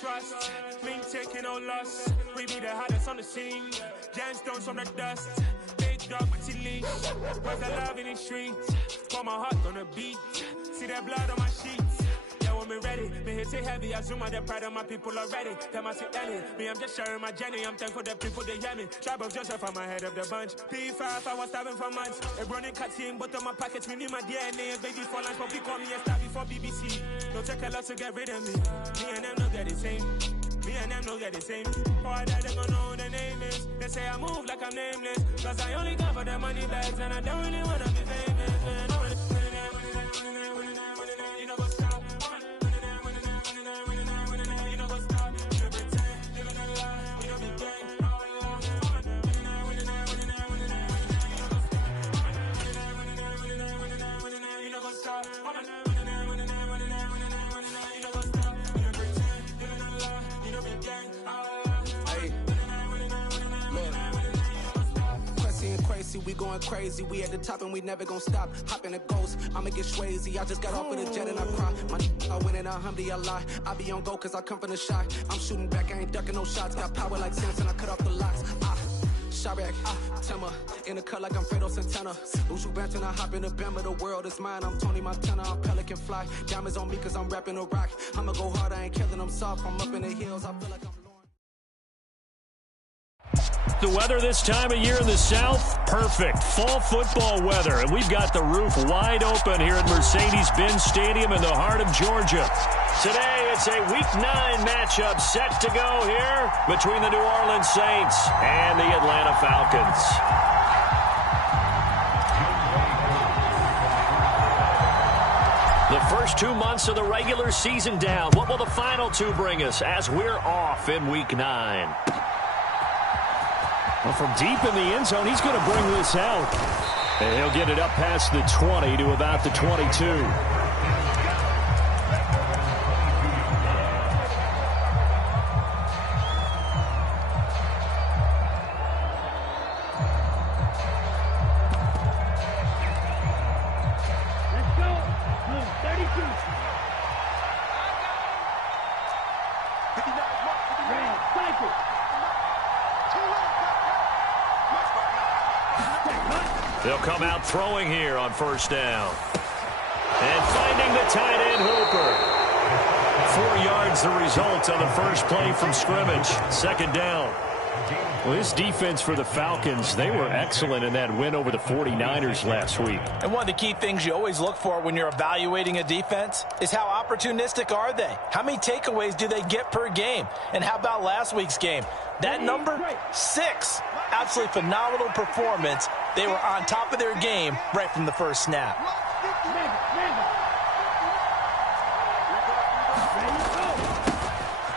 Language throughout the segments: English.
trust. Me taking no loss. We be the hottest on the scene. Gemstones from the dust. Big dog with your leash. Where's the love in the streets? Pour my heart on the beat. See that blood on my sheets. Yeah, when we ready, me hit it heavy. I zoom out the pride of my people already. Them I see Ellie. Me, I'm just sharing my journey. I'm thankful the people they hear me. Tribe of Joseph, I'm ahead of the bunch. P5, I was starving for months. A running cutscene, but on my pockets, we need my DNA. Baby for lunch, but we call me a star before BBC. Don't take a lot to get rid of me. Me and them don't get the same. Me and them don't get the same. Boy, that they gon' know who the name is. They say I move like I'm nameless. Cause I only come for the money bags. And I don't really wanna be famous, man. You know what's up. You know what's up. You pretend. Living a lie. We don't be gang. You know what's up. We going crazy, we at the top and we never gonna stop. Hop in a ghost, I'ma get swayzy. I just got off of the jet and I cry. My I win in a Humvee, I lie. I be on go cause I come from the shot. I'm shooting back, I ain't ducking no shots. Got power like Samson, I cut off the locks. Chirac, Timmer, in the cut like I'm Fredo Santana. Usual Benton, I hop in the Bama, the world is mine. I'm Tony Montana, I'm Pelican Fly. Diamonds on me cause I'm rapping a rock. I'ma go hard, I ain't killing them soft. I'm up in the hills, I feel like I'm the weather this time of year in the South, perfect. Fall football weather. And we've got the roof wide open here at Mercedes-Benz Stadium in the heart of Georgia. Today, it's a Week 9 matchup set to go here between the New Orleans Saints and the Atlanta Falcons. The first 2 months of the regular season down. What will the final 2 bring us as we're off in Week 9? Well, from deep in the end zone, he's going to bring this out. And he'll get it up past the 20 to about the 22. They'll come out throwing here on first down. And finding the tight end Hooper. 4 yards the result on the first play from scrimmage. Second down. Well, this defense for the Falcons, they were excellent in that win over the 49ers last week. And one of the key things you always look for when you're evaluating a defense is how opportunistic are they? How many takeaways do they get per game? And how about last week's game? That number, 6. Absolutely phenomenal performance. They were on top of their game right from the first snap.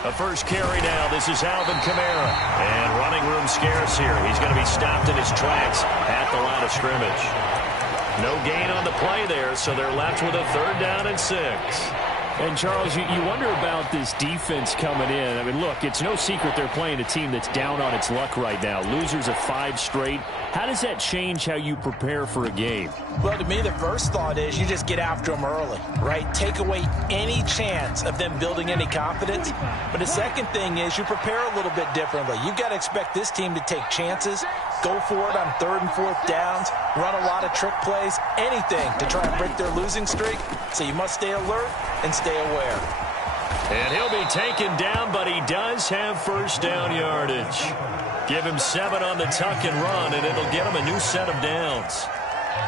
A first carry now. This is Alvin Kamara. And running room scarce here. He's going to be stopped in his tracks at the line of scrimmage. No gain on the play there, so they're left with a 3rd down and 6. And, Charles, you wonder about this defense coming in. I mean, look, it's no secret they're playing a team that's down on its luck right now. Losers of 5 straight. How does that change how you prepare for a game? Well, to me, the first thought is you just get after them early, right? Take away any chance of them building any confidence. But the second thing is you prepare a little bit differently. You've got to expect this team to take chances, go for it on 3rd and 4th downs, run a lot of trick plays, anything to try and break their losing streak. So you must stay alert and stay aware. And he'll be taken down, but he does have first down yardage. Give him 7 on the tuck and run, and it'll get him a new set of downs.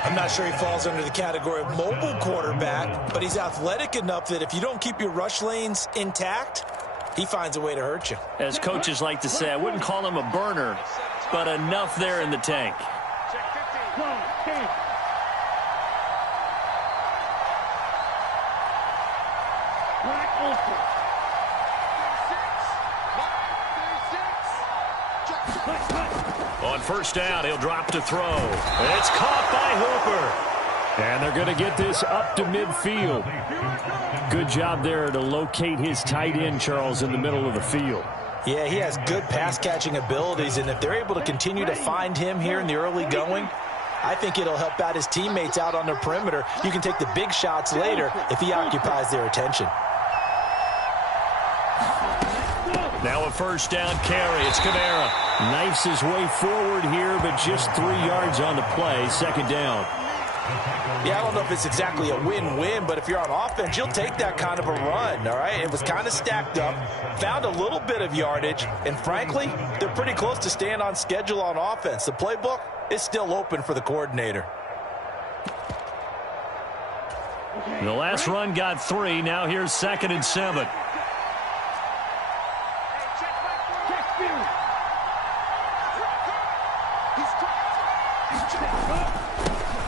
I'm not sure he falls under the category of mobile quarterback, but he's athletic enough that if you don't keep your rush lanes intact, he finds a way to hurt you. As coaches like to say, I wouldn't call him a burner, but enough there in the tank. On first down, he'll drop to throw. It's caught by Hooper. And they're going to get this up to midfield. Good job there to locate his tight end, Charles, in the middle of the field. Yeah, he has good pass-catching abilities, and if they're able to continue to find him here in the early going, I think it'll help out his teammates out on the perimeter. You can take the big shots later if he occupies their attention. Now a first down carry. It's Kamara. Knifes his way forward here, but just 3 yards on the play. Second down. Yeah, I don't know if it's exactly a win-win, but if you're on offense, you'll take that kind of a run, all right? It was kind of stacked up, found a little bit of yardage, and frankly, they're pretty close to staying on schedule on offense. The playbook is still open for the coordinator. The last run got 3. Now here's 2nd and 7.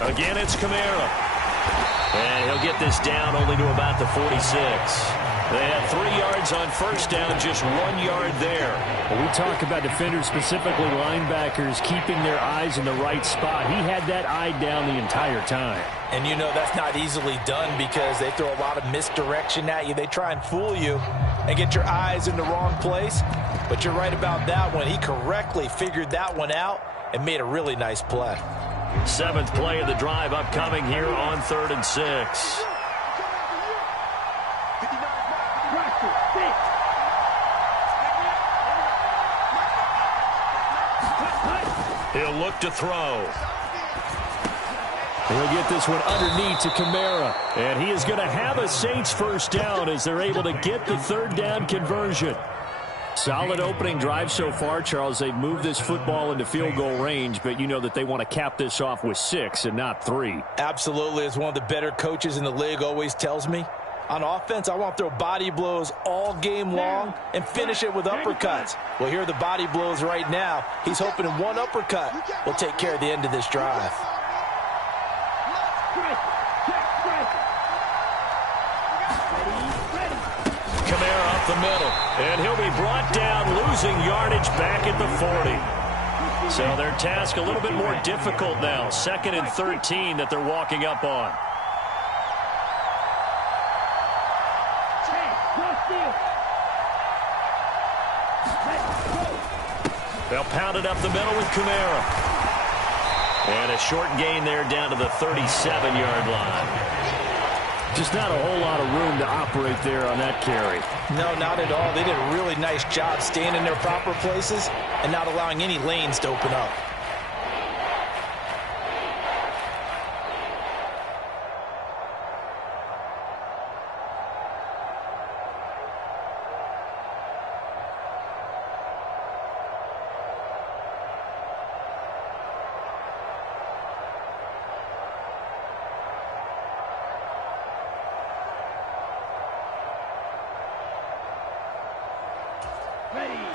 Again, it's Kamara. And he'll get this down only to about the 46. They had 3 yards on first down, just 1 yard there. Well, we talk about defenders, specifically linebackers, keeping their eyes in the right spot. He had that eye down the entire time. And you know that's not easily done because they throw a lot of misdirection at you. They try and fool you and get your eyes in the wrong place. But you're right about that one. He correctly figured that one out and made a really nice play. 7th play of the drive upcoming here on 3rd and 6. He'll look to throw. He'll get this one underneath to Kamara. And he is going to have a Saints first down as they're able to get the 3rd down conversion. Solid opening drive so far, Charles. They've moved this football into field goal range, but you know that they want to cap this off with 6 and not 3. Absolutely. As one of the better coaches in the league always tells me, on offense, I want to throw body blows all game long and finish it with uppercuts. Well, here are the body blows right now. He's hoping in one uppercut will take care of the end of this drive. Kamara up the middle, and he'll be brought down, losing yardage back at the 40. So their task a little bit more difficult now. 2nd and 13 that they're walking up on. They'll pound it up the middle with Kamara. And a short gain there down to the 37-yard line. Just not a whole lot of room to operate there on that carry. No, not at all. They did a really nice job staying in their proper places and not allowing any lanes to open up.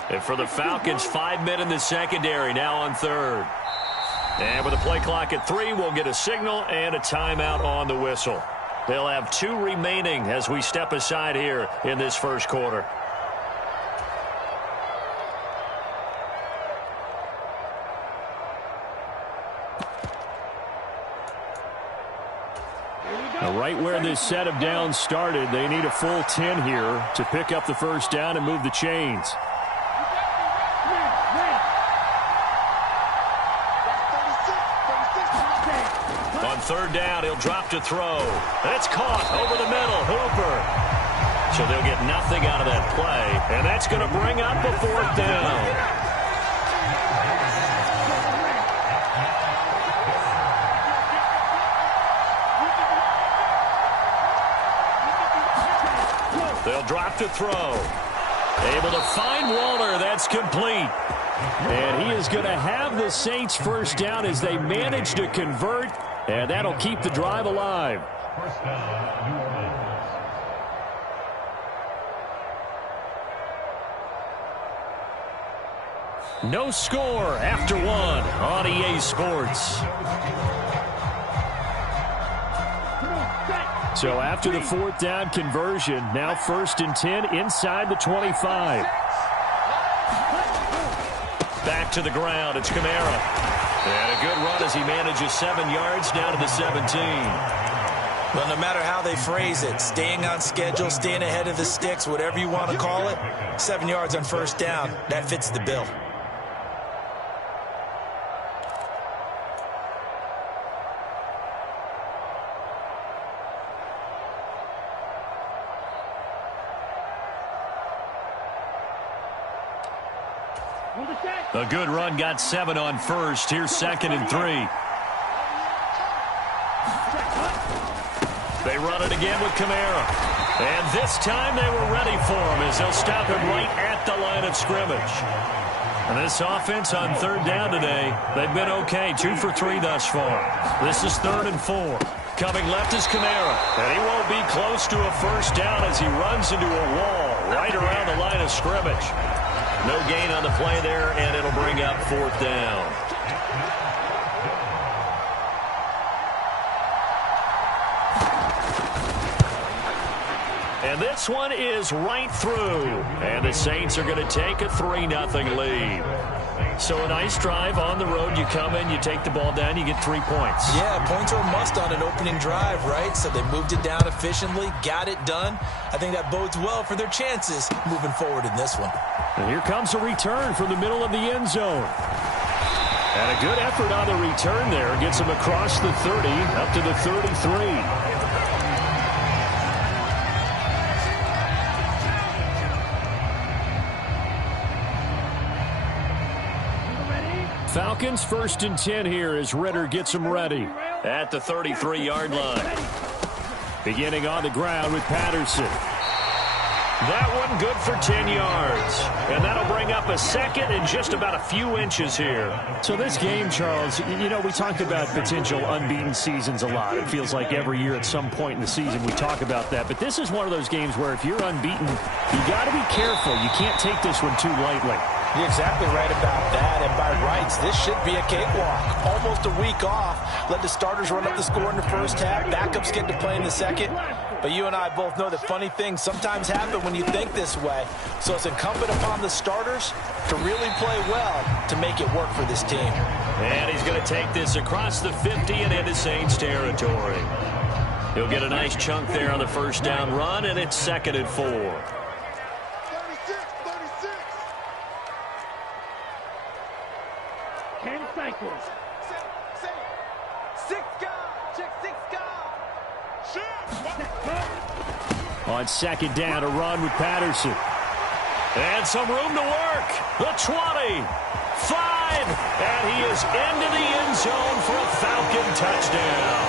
And for the Falcons, 5 men in the secondary, now on 3rd. And with a play clock at 3, we'll get a signal and a timeout on the whistle. They'll have 2 remaining as we step aside here in this first quarter. Now, right where this set of downs started, they need a full 10 here to pick up the first down and move the chains. On 3rd down, he'll drop to throw. That's caught over the middle. Hooper. So they'll get nothing out of that play. And that's going to bring up a 4th down. They'll drop to throw. Able to find Waller. That's complete. And he is going to have the Saints first down as they manage to convert. And that'll keep the drive alive. First down, New Orleans. No score after 1 on EA Sports. So after the 4th down conversion, now 1st and 10 inside the 25. Back to the ground. It's Kamara. And a good run as he manages 7 yards down to the 17. Well, no matter how they phrase it, staying on schedule, staying ahead of the sticks, whatever you want to call it, 7 yards on first down, that fits the bill. A good run, got 7 on first. Here's 2nd and 3. They run it again with Kamara. And this time they were ready for him as they'll stop him right at the line of scrimmage. And this offense on 3rd down today, they've been okay. 2 for 3 thus far. This is 3rd and 4. Coming left is Kamara. And he won't be close to a first down as he runs into a wall right around the line of scrimmage. No gain on the play there, and it'll bring up 4th down. And this one is right through. And the Saints are going to take a 3-0 lead. So a nice drive on the road. You come in, you take the ball down, you get 3 points. Yeah, points are a must on an opening drive, right? So they moved it down efficiently, got it done. I think that bodes well for their chances moving forward in this one. And here comes a return from the middle of the end zone. And a good effort on the return there. Gets him across the 30, up to the 33. Falcons 1st and 10 here as Ritter gets them ready at the 33-yard line. Beginning on the ground with Patterson. That one good for 10 yards. And that'll bring up a 2nd and just about a few inches here. So this game, Charles, you know, we talked about potential unbeaten seasons a lot. It feels like every year at some point in the season we talk about that. But this is one of those games where if you're unbeaten, you got to be careful. You can't take this one too lightly. You're exactly right about that, and by rights, this should be a cakewalk. Almost a week off. Let the starters run up the score in the first half. Backups get to play in the second. But you and I both know that funny things sometimes happen when you think this way. So it's incumbent upon the starters to really play well to make it work for this team. And he's going to take this across the 50 and into Saints territory. He'll get a nice chunk there on the first down run, and it's 2nd and 4. On 2nd down, a run with Patterson. And some room to work. The 20, 5, and he is into the end zone for a Falcon touchdown.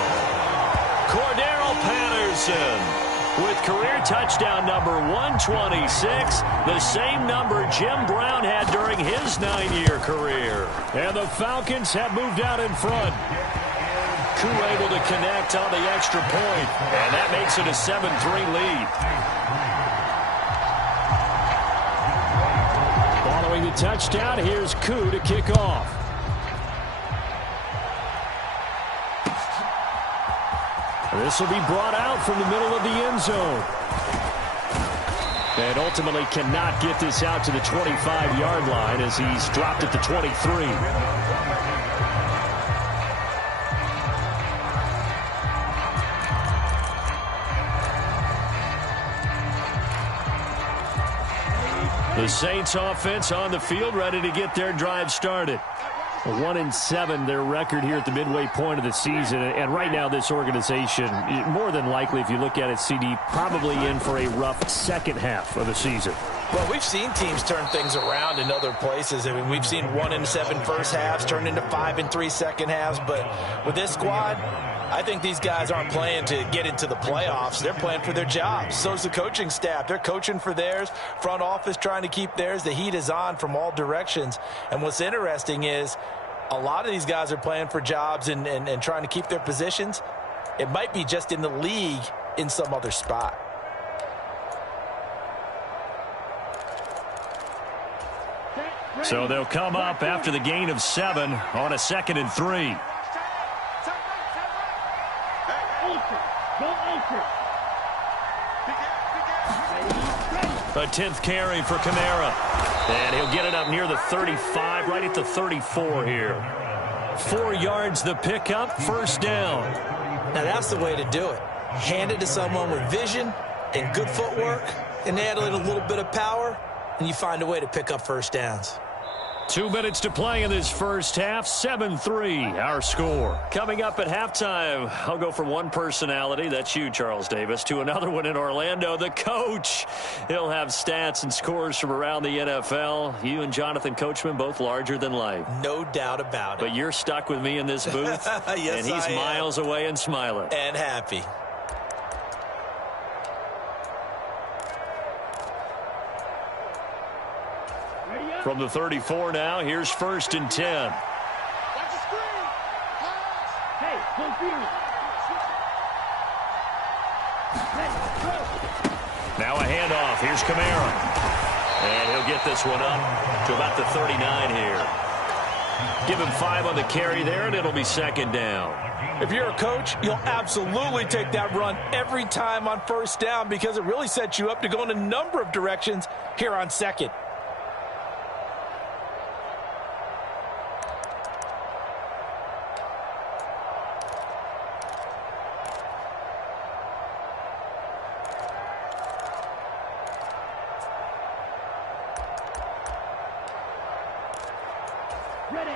Cordarrelle Patterson with career touchdown number 126, the same number Jim Brown had during his 9-year career. And the Falcons have moved out in front. Koo able to connect on the extra point, and that makes it a 7-3 lead. Following the touchdown, here's Koo to kick off. This will be brought out from the middle of the end zone. And ultimately cannot get this out to the 25-yard line as he's dropped at the 23. The Saints offense on the field, ready to get their drive started. 1-7, their record here at the midway point of the season. And right now, this organization, more than likely, if you look at it, CD, probably in for a rough second half of the season. Well, we've seen teams turn things around in other places. I mean, we've seen 1-7 first halves turn into 5-3 second halves. But with this squad, I think these guys aren't playing to get into the playoffs. They're playing for their jobs. So's the coaching staff. They're coaching for theirs. Front office trying to keep theirs. The heat is on from all directions. And what's interesting is a lot of these guys are playing for jobs and trying to keep their positions. It might be just in the league in some other spot. So they'll come up after the gain of 7 on a 2nd and 3. A 10th carry for Kamara. And he'll get it up near the 35, right at the 34 here. 4 yards the pickup, first down. Now that's the way to do it. Hand it to someone with vision and good footwork, and add a little bit of power, and you find a way to pick up first downs. 2 minutes to play in this first half. 7-3, our score. Coming up at halftime, I'll go from one personality, that's you, Charles Davis, to another one in Orlando, the coach. He'll have stats and scores from around the NFL. You and Jonathan Coachman, both larger than life. No doubt about it. But you're stuck with me in this booth, yes, and he's miles away and smiling. And happy. From the 34 now, here's 1st and 10. Now a handoff. Here's Kamara. And he'll get this one up to about the 39 here. Give him 5 on the carry there, and it'll be 2nd down. If you're a coach, you'll absolutely take that run every time on 1st down because it really sets you up to go in a number of directions here on 2nd.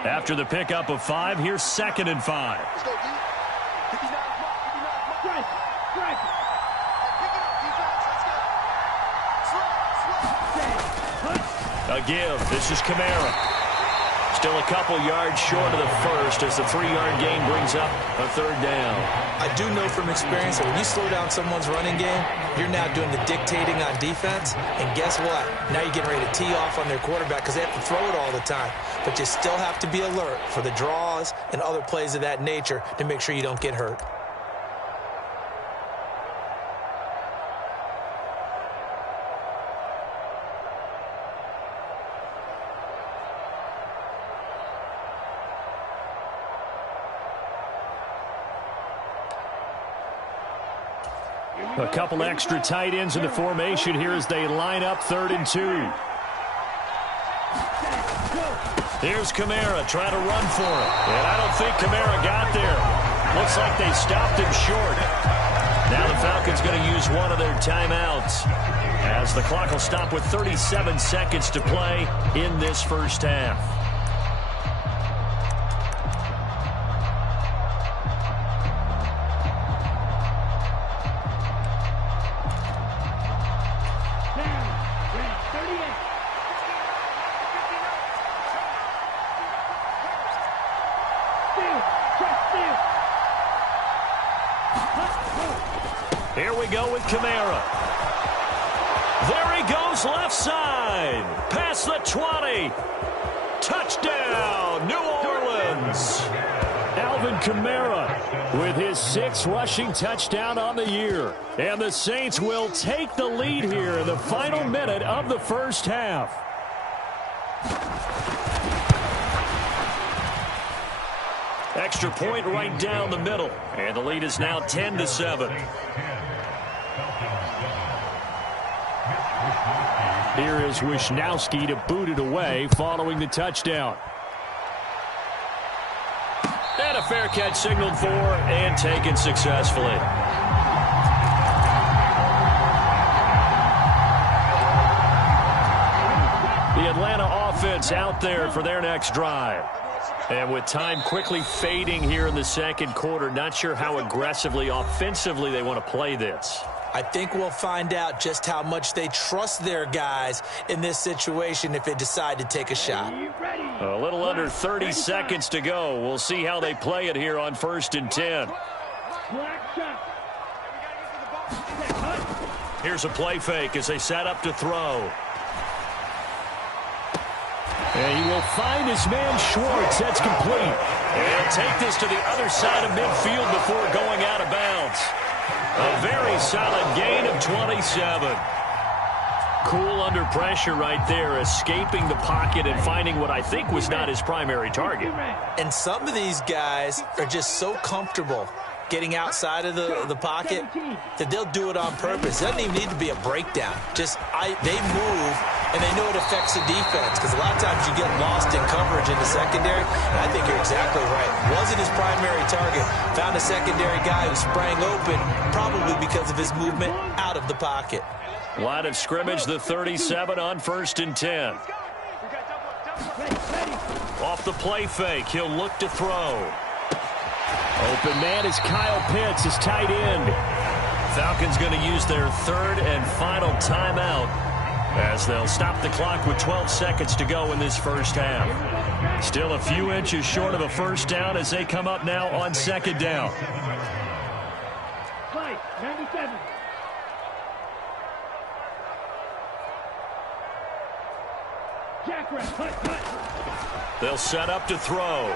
After the pickup of 5, here's 2nd and 5. Let's go, D. A give. This is Kamara. Still a couple yards short of the first as the 3-yard gain brings up a 3rd down. I do know from experience that when you slow down someone's running game, you're now doing the dictating on defense. And guess what? Now you're getting ready to tee off on their quarterback because they have to throw it all the time. But you still have to be alert for the draws and other plays of that nature to make sure you don't get hurt. A couple extra tight ends in the formation here as they line up 3rd and 2. Here's Kamara trying to run for it. And I don't think Kamara got there. Looks like they stopped him short. Now the Falcons going to use one of their timeouts as the clock will stop with 37 seconds to play in this first half. Here we go with Kamara. There he goes left side. Past the 20. Touchdown, New Orleans. Alvin Kamara with his 6th rushing touchdown on the year. And the Saints will take the lead here in the final minute of the first half. Extra point right down the middle. And the lead is now 10-7. Here is Wishnowski to boot it away following the touchdown. And a fair catch signaled for and taken successfully. The Atlanta offense out there for their next drive. And with time quickly fading here in the 2nd quarter, not sure how aggressively, offensively they want to play this. I think we'll find out just how much they trust their guys in this situation if they decide to take a shot. A little under 30 seconds to go. We'll see how they play it here on 1st and 10. Here's a play fake as they set up to throw. And he will find his man Schwartz. That's complete. And he'll take this to the other side of midfield before going out of bounds. A very solid gain of 27. Cool under pressure right there, escaping the pocket and finding what I think was not his primary target. And some of these guys are just so comfortable getting outside of the pocket that they'll do it on purpose. It doesn't even need to be a breakdown. Just they move, and they know it affects the defense because a lot of times you get lost in coverage in the secondary. And I think you're exactly right. Wasn't his primary target. Found a secondary guy who sprang open, probably because of his movement out of the pocket. Line of scrimmage, the 37 on 1st and 10. Off the play fake, he'll look to throw. Open man is Kyle Pitts, his tight end. Falcons going to use their third and final timeout as they'll stop the clock with 12 seconds to go in this first half. Still a few inches short of a first down as they come up now on second down. 97. They'll set up to throw.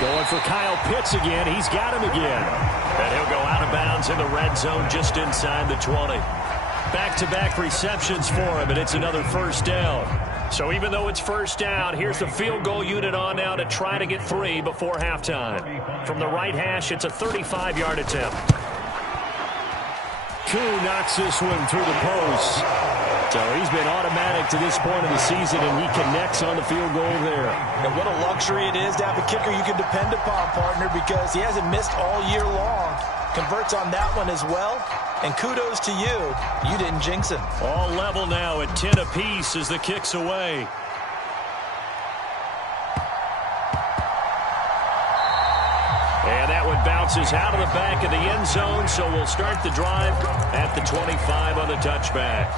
Going for Kyle Pitts again. He's got him again. And he'll go out of bounds in the red zone just inside the 20. Back-to-back receptions for him, and it's another first down. So even though it's first down, here's the field goal unit on now to try to get 3 before halftime. From the right hash, it's a 35-yard attempt. Koo knocks this one through the post. So he's been automatic to this point of the season, and he connects on the field goal there. And what a luxury it is to have a kicker you can depend upon, partner, because he hasn't missed all year long. Converts on that one as well. And kudos to you. You didn't jinx him. All level now at 10 apiece as the kick's away. And that one bounces out of the back of the end zone, so we'll start the drive at the 25 on the touchback.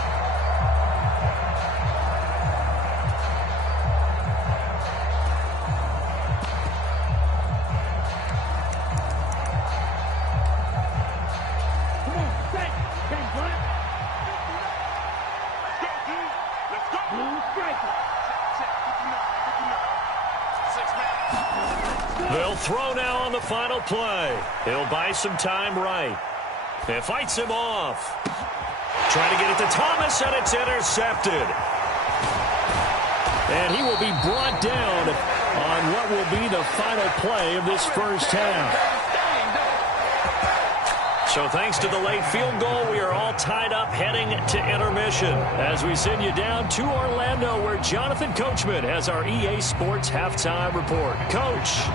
They'll throw now on the final play. He'll buy some time right. It fights him off. Trying to get it to Thomas, and it's intercepted. And he will be brought down on what will be the final play of this first half. So thanks to the late field goal, we are all tied up heading to intermission as we send you down to Orlando, where Jonathan Coachman has our EA Sports halftime report. Coach.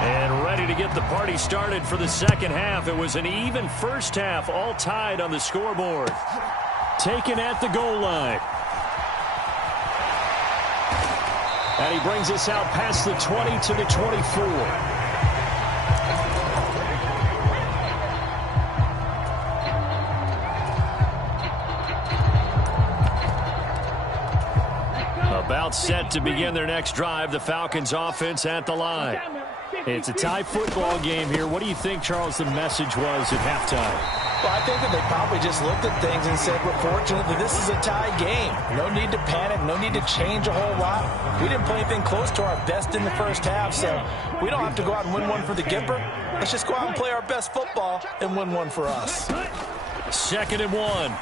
And ready to get the party started for the second half. It was an even first half, all tied on the scoreboard. Taken at the goal line. And he brings us out past the 20 to the 24. About set to begin their next drive, the Falcons offense at the line. It's a tie football game here. What do you think, Charles, the message was at halftime? Well, I think that they probably just looked at things and said, we're fortunate that this is a tie game. No need to panic, no need to change a whole lot. We didn't play anything close to our best in the first half, so we don't have to go out and win one for the Gipper. Let's just go out and play our best football and win one for us. 2nd and 1.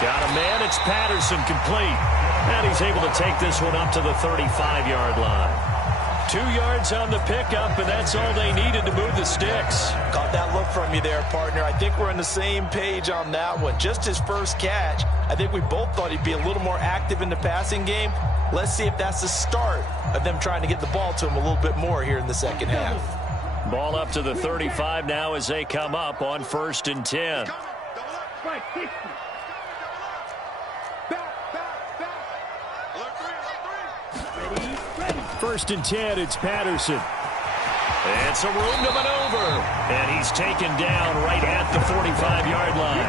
Got a man, it's Patterson, complete. And he's able to take this one up to the 35-yard line. 2 yards on the pickup, and that's all they needed to move the sticks. Caught that look from you there, partner. I think we're on the same page on that one. Just his first catch, I think we both thought he'd be a little more active in the passing game. Let's see if that's the start of them trying to get the ball to him a little bit more here in the second half. Ball up to the 35 now as they come up on 1st and 10. First and 10, it's Patterson. It's a room to maneuver. And he's taken down right at the 45-yard line.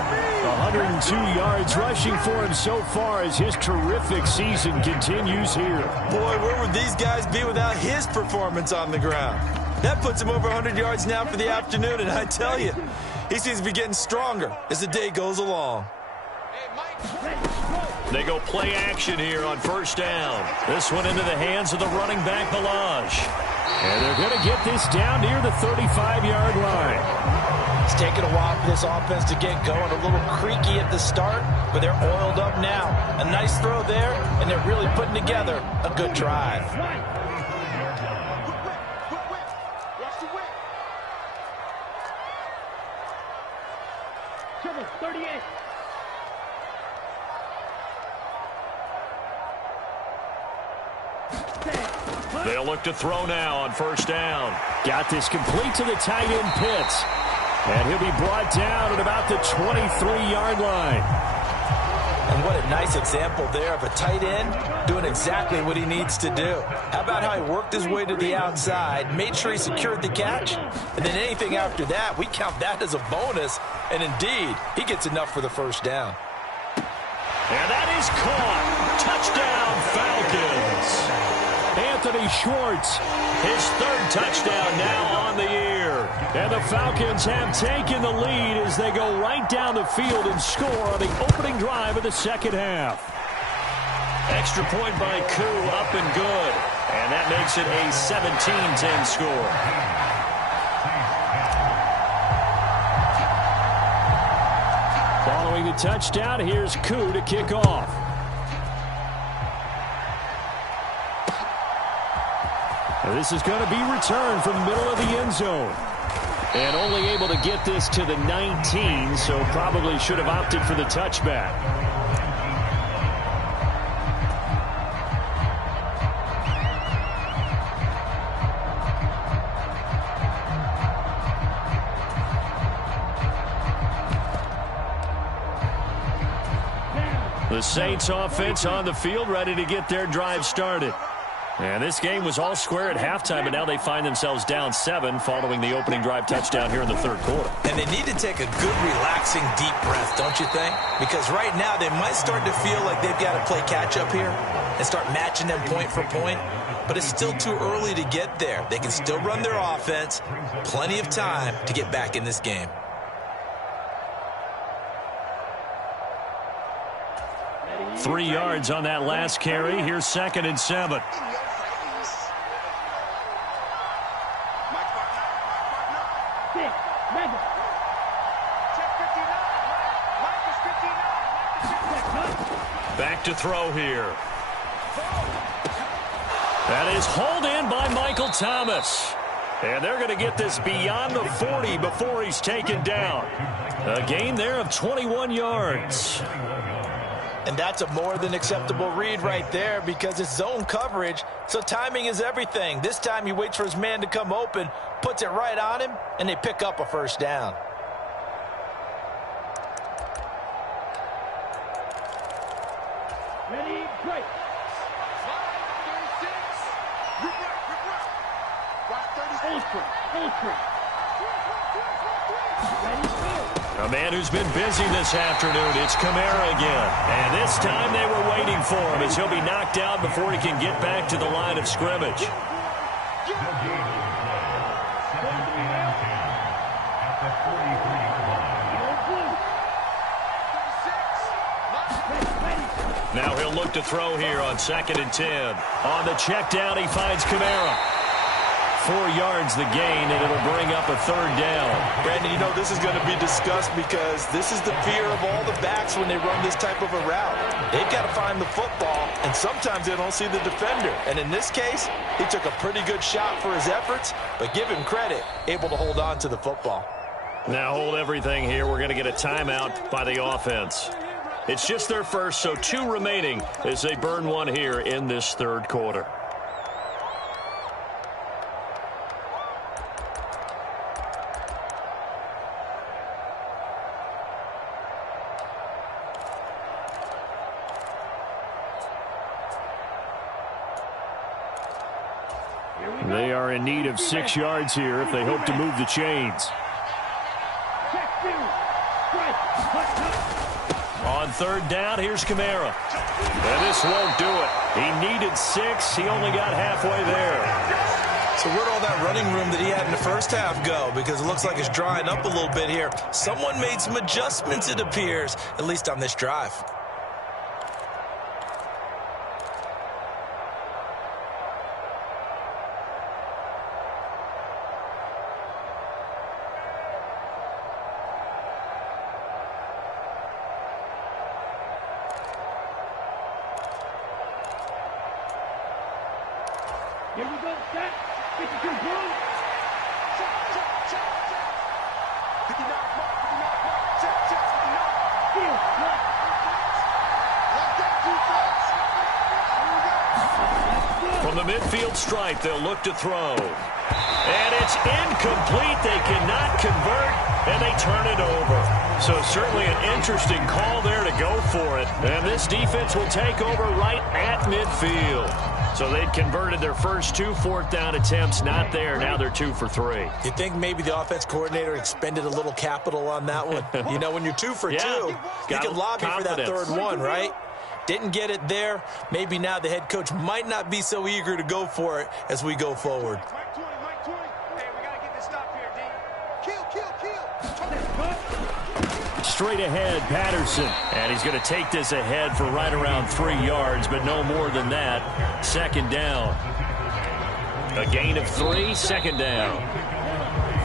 102 yards rushing for him so far as his terrific season continues here. Boy, where would these guys be without his performance on the ground? That puts him over 100 yards now for the afternoon, and I tell you, he seems to be getting stronger as the day goes along. They go play action here on 1st down. This one into the hands of the running back, Balaj. And they're going to get this down near the 35-yard line. It's taken a while for this offense to get going. A little creaky at the start, but they're oiled up now. A nice throw there, and they're really putting together a good drive. They'll look to throw now on 1st down. Got this complete to the tight end, Pitts. And he'll be brought down at about the 23-yard line. And what a nice example there of a tight end doing exactly what he needs to do. How about how he worked his way to the outside, made sure he secured the catch, and then anything after that, we count that as a bonus. And indeed, he gets enough for the first down. And that is caught. Touchdown, Falcons. Anthony Schwartz, his third touchdown now on the year. And the Falcons have taken the lead as they go right down the field and score on the opening drive of the second half. Extra point by Koo, up and good. And that makes it a 17-10 score. Following the touchdown, here's Koo to kick off. And this is going to be returned from the middle of the end zone. And only able to get this to the 19, so probably should have opted for the touchback. The Saints offense on the field, ready to get their drive started. And this game was all square at halftime, but now they find themselves down 7 following the opening drive touchdown here in the third quarter. And they need to take a good, relaxing, deep breath, don't you think? Because right now they might start to feel like they've got to play catch-up here and start matching them point for point. But it's still too early to get there. They can still run their offense. Plenty of time to get back in this game. Three yards on that last carry. Here's 2nd and 7. Back to throw here. That is hauled in by Michael Thomas. And they're going to get this beyond the 40 before he's taken down. A gain there of 21 yards. And that's a more than acceptable read right there because it's zone coverage, so timing is everything. This time he waits for his man to come open, puts it right on him, and they pick up a first down. Ready, break. A man who's been busy this afternoon, it's Kamara again. And this time they were waiting for him as he'll be knocked out before he can get back to the line of scrimmage. Now he'll look to throw here on 2nd and 10. On the check down, he finds Kamara. 4 yards the gain, and it'll bring up a third down. Brandon, you know this is going to be discussed because this is the fear of all the backs when they run this type of a route. They've got to find the football, and sometimes they don't see the defender. And in this case, he took a pretty good shot for his efforts, but give him credit, able to hold on to the football. Now hold everything here. We're going to get a timeout by the offense. It's just their first, so 2 remaining as they burn one here in this third quarter. They are in need of 6 yards here if they hope to move the chains. On third down, here's Kamara. And this won't do it. He needed 6. He only got halfway there. So where'd all that running room that he had in the first half go? Because it looks like it's drying up a little bit here. Someone made some adjustments, it appears, at least on this drive. Here we go, set. 52 blue. Check. 59 mark, 59 mark. Check, 59. Field, block. Let that defense. From the midfield stripe, they'll look to throw. And it's incomplete. They cannot convert, and they turn it over. So certainly an interesting call there to go for it. And this defense will take over right at midfield. So they'd converted their first 2 fourth-down attempts. Not there. Now they're 2 for 3. You think maybe the offense coordinator expended a little capital on that one? You know, when you're 2 for 2, you can lobby for that third one, right? Didn't get it there. Maybe now the head coach might not be so eager to go for it as we go forward. Mike 20. Hey, we got to get this stop here, D. Kill. Straight ahead, Patterson. And he's going to take this ahead for right around 3 yards, but no more than that. Second down. A gain of 3, second down.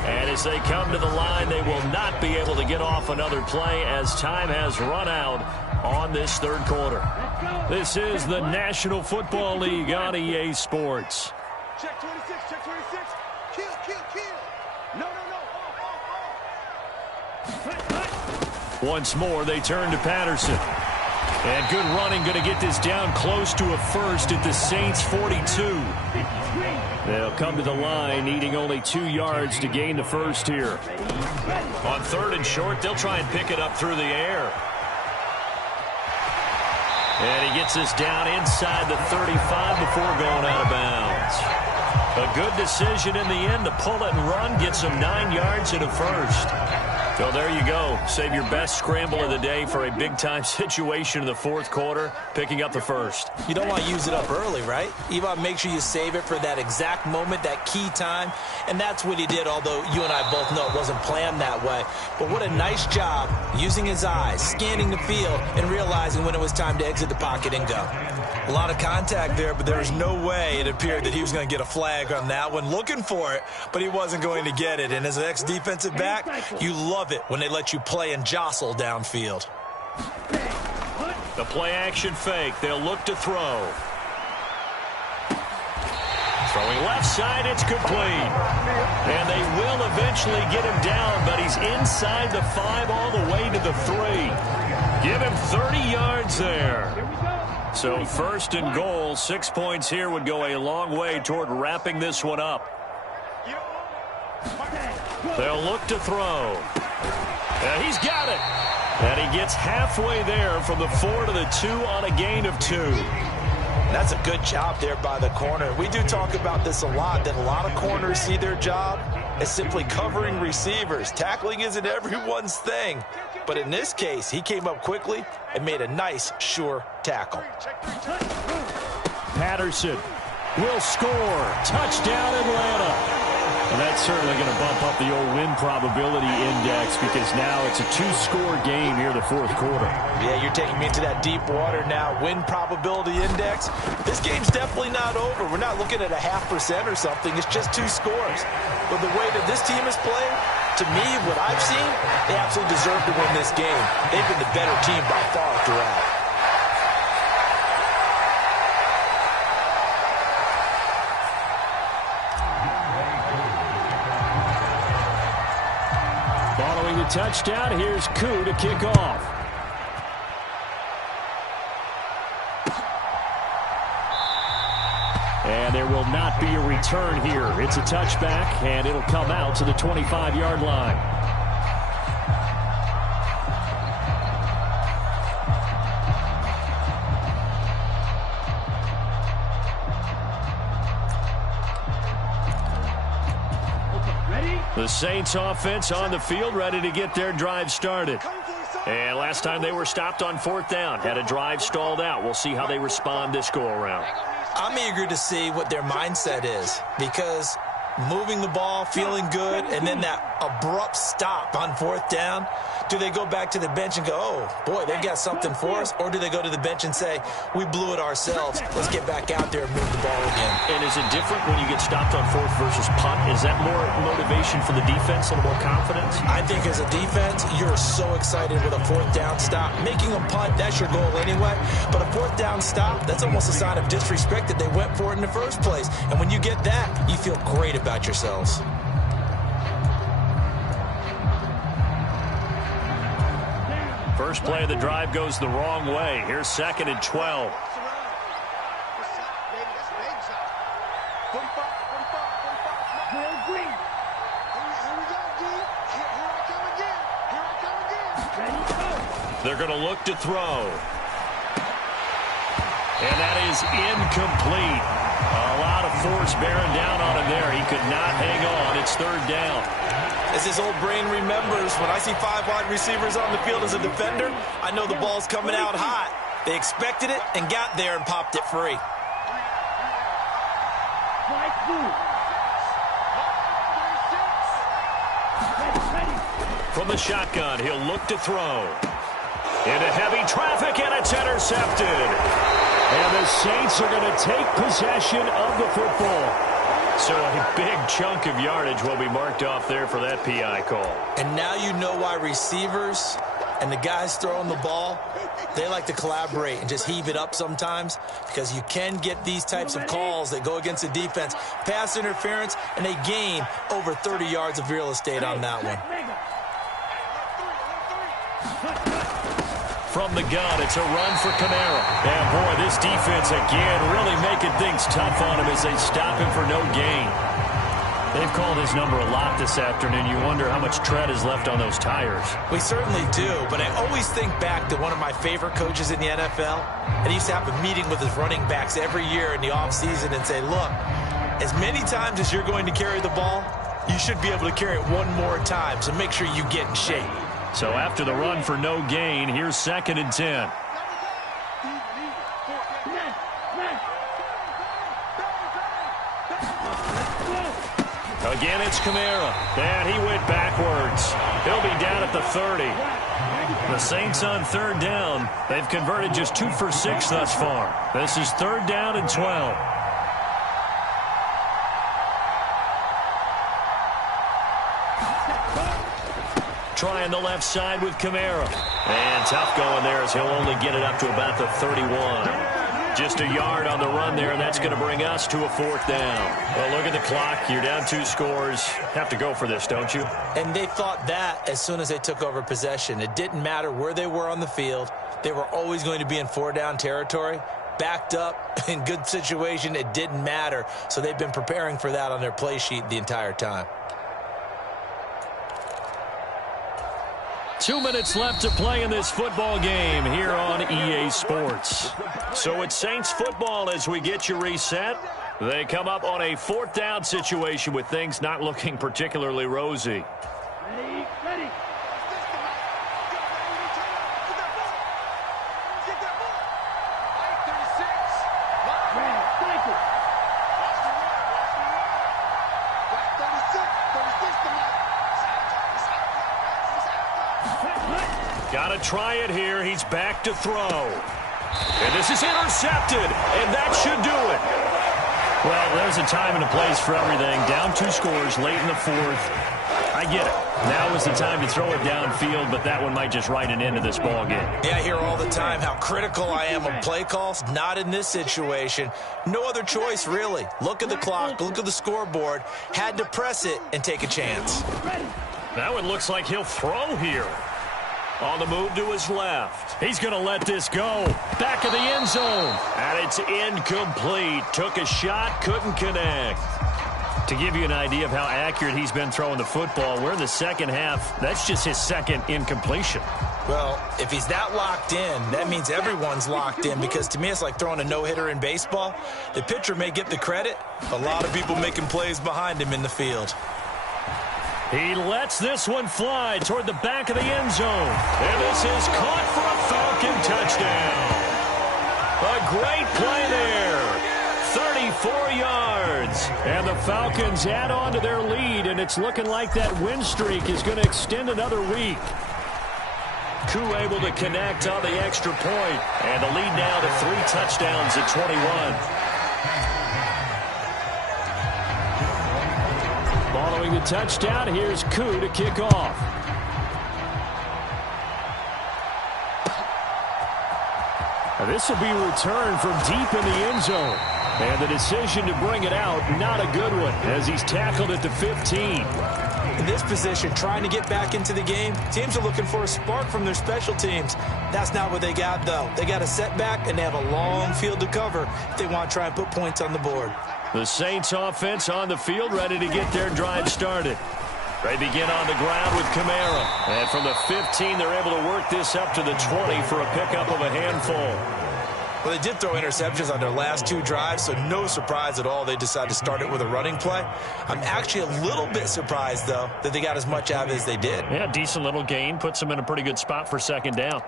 And as they come to the line, they will not be able to get off another play as time has run out on this third quarter. This is the National Football League on EA Sports. Check 26. Kill. No. Once more, they turn to Patterson. And good running, going to get this down close to a first at the Saints' 42. They'll come to the line, needing only 2 yards to gain the first here. On 3rd and short, they'll try and pick it up through the air. And he gets this down inside the 35 before going out of bounds. A good decision in the end to pull it and run, get some 9 yards and a first. So there you go. Save your best scramble of the day for a big-time situation in the fourth quarter, picking up the first. You don't want to use it up early, right? You want to make sure you save it for that exact moment, that key time. And that's what he did, although you and I both know it wasn't planned that way. But what a nice job using his eyes, scanning the field, and realizing when it was time to exit the pocket and go. A lot of contact there, but there was no way it appeared that he was going to get a flag on that one. Looking for it, but he wasn't going to get it. And as an ex-defensive back, you love it when they let you play and jostle downfield. The play-action fake. They'll look to throw. Throwing left side, it's complete. And they will eventually get him down, but he's inside the 5 all the way to the 3. Give him 30 yards there. So 1st and goal, 6 points here would go a long way toward wrapping this one up. They'll look to throw. And he's got it. And he gets halfway there from the 4 to the 2 on a gain of 2. That's a good job there by the corner. We do talk about this a lot, that a lot of corners see their job as simply covering receivers. Tackling isn't everyone's thing. But in this case, he came up quickly and made a nice, sure tackle. Patterson will score. Touchdown, Atlanta. And that's certainly going to bump up the old win probability index because now it's a 2-score game here in the fourth quarter. Yeah, you're taking me into that deep water now. Win probability index. This game's definitely not over. We're not looking at a 0.5% or something. It's just 2 scores. But the way that this team is playing, to me, what I've seen, they absolutely deserve to win this game. They've been the better team by far throughout. Following the touchdown, here's Koo to kick off. And there will not be a return here. It's a touchback, and it'll come out to the 25-yard line. The Saints offense on the field, ready to get their drive started. And last time they were stopped on 4th down, had a drive stalled out. We'll see how they respond this go-around. I'm eager to see what their mindset is because moving the ball, feeling good, and then that abrupt stop on 4th down, do they go back to the bench and go, oh, boy, they've got something for us? Or do they go to the bench and say, we blew it ourselves. Let's get back out there and move the ball again. And is it different when you get stopped on 4th versus punt? Is that more motivation for the defense, a little more confidence? I think as a defense, you're so excited with a 4th down stop. Making a punt, that's your goal anyway. But a 4th down stop, that's almost a sign of disrespect that they went for it in the first place. And when you get that, you feel great about yourselves. First play of the drive goes the wrong way. Here's 2nd and 12. They're going to look to throw. And that is incomplete. A lot of force bearing down on him there. He could not hang on. It's third down. As his old brain remembers, when I see 5 wide receivers on the field as a defender, I know the ball's coming out hot. They expected it and got there and popped it free. From the shotgun, he'll look to throw. Into heavy traffic, and it's intercepted. And the Saints are going to take possession of the football. So a big chunk of yardage will be marked off there for that PI call. And now you know why receivers and the guys throwing the ball, they like to collaborate and just heave it up sometimes, because you can get these types of calls that go against the defense. Pass interference, and they gain over 30 yards of real estate on that one. From the gun, it's a run for Kamara. And boy, this defense again really making things tough on him as they stop him for no gain. They've called his number a lot this afternoon. You wonder how much tread is left on those tires. We certainly do, but I always think back to one of my favorite coaches in the NFL. And he used to have a meeting with his running backs every year in the offseason and say, look, as many times as you're going to carry the ball, you should be able to carry it one more time, so make sure you get in shape. So after the run for no gain, here's 2nd and 10. Again, it's Kamara. And he went backwards. He'll be down at the 30. The Saints on 3rd down. They've converted just 2 for 6 thus far. This is 3rd down and 12. Trying the left side with Kamara. And tough going there as he'll only get it up to about the 31. Just a yard on the run there, and that's going to bring us to a 4th down. Well, look at the clock. You're down 2 scores. Have to go for this, don't you? And they thought that as soon as they took over possession. It didn't matter where they were on the field. They were always going to be in 4-down territory. Backed up, in good situation, it didn't matter. So they've been preparing for that on their play sheet the entire time. 2 minutes left to play in this football game here on EA Sports. So it's Saints football as we get you reset. They come up on a 4th down situation with things not looking particularly rosy. Ready. Got to try it here. He's back to throw. And this is intercepted. And that should do it. Well, there's a time and a place for everything. Down 2 scores late in the 4th. I get it. Now is the time to throw it downfield, but that one might just write an end to this ball game. Yeah, I hear all the time how critical I am of play calls. Not in this situation. No other choice, really. Look at the clock. Look at the scoreboard. Had to press it and take a chance. That one looks like he'll throw here. On the move to his left. He's going to let this go. Back of the end zone. And it's incomplete. Took a shot, couldn't connect. To give you an idea of how accurate he's been throwing the football, we're in the second half. That's just his 2nd incompletion. Well, if he's that locked in, that means everyone's locked in, because to me it's like throwing a no-hitter in baseball. The pitcher may get the credit. A lot of people making plays behind him in the field. He lets this one fly toward the back of the end zone. And this is caught for a Falcon touchdown. A great play there. 34 yards. And the Falcons add on to their lead, and it's looking like that win streak is going to extend another week. Koo able to connect on the extra point. And the lead now to 3 touchdowns at 21. Following the touchdown, here's Koo to kick off. Now this will be returned from deep in the end zone. And the decision to bring it out, not a good one, as he's tackled at the 15. In this position, trying to get back into the game, teams are looking for a spark from their special teams. That's not what they got, though. They got a setback, and they have a long field to cover if they want to try and put points on the board. The Saints offense on the field, ready to get their drive started. They begin on the ground with Kamara. And from the 15, they're able to work this up to the 20 for a pickup of a handful. Well, they did throw interceptions on their last 2 drives, so no surprise at all they decided to start it with a running play. I'm actually a little bit surprised, though, that they got as much out of it as they did. Yeah, decent little gain. Puts them in a pretty good spot for second down.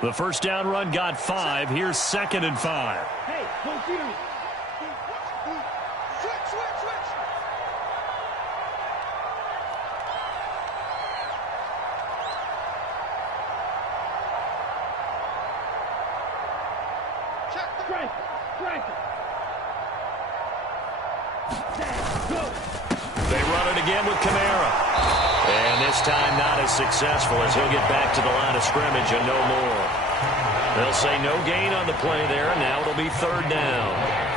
The first down run got 5. Here's 2nd and 5. Hey, confused. Switch. Strike it. They run it again with Kamara. And this time not as successful as he'll get back to the line of scrimmage and no more. They'll say no gain on the play there, and now it'll be 3rd down.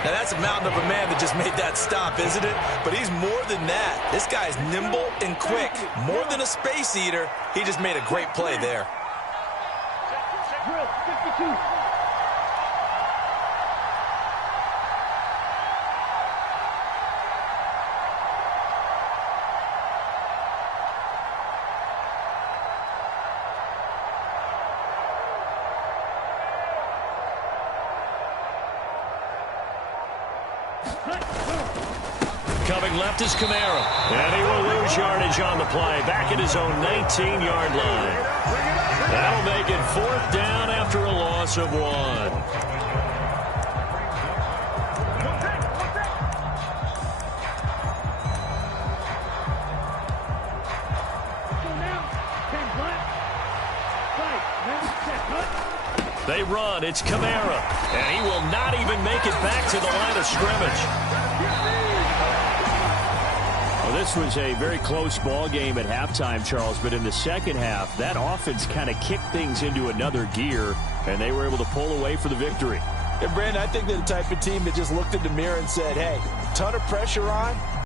Now, that's a mountain of a man that just made that stop, isn't it? But he's more than that. This guy's nimble and quick. More than a space eater, he just made a great play there. Drill, 52. Coming left is Kamara. And he will lose yardage on the play. Back at his own 19-yard line. That'll make it 4th down after a loss of 1. They run. It's Kamara. And he will not even make it back to the line of scrimmage. Well, this was a very close ball game at halftime, Charles, but in the second half, that offense kind of kicked things into another gear, and they were able to pull away for the victory. And, Brandon, I think they're the type of team that just looked in the mirror and said, hey, ton of pressure on,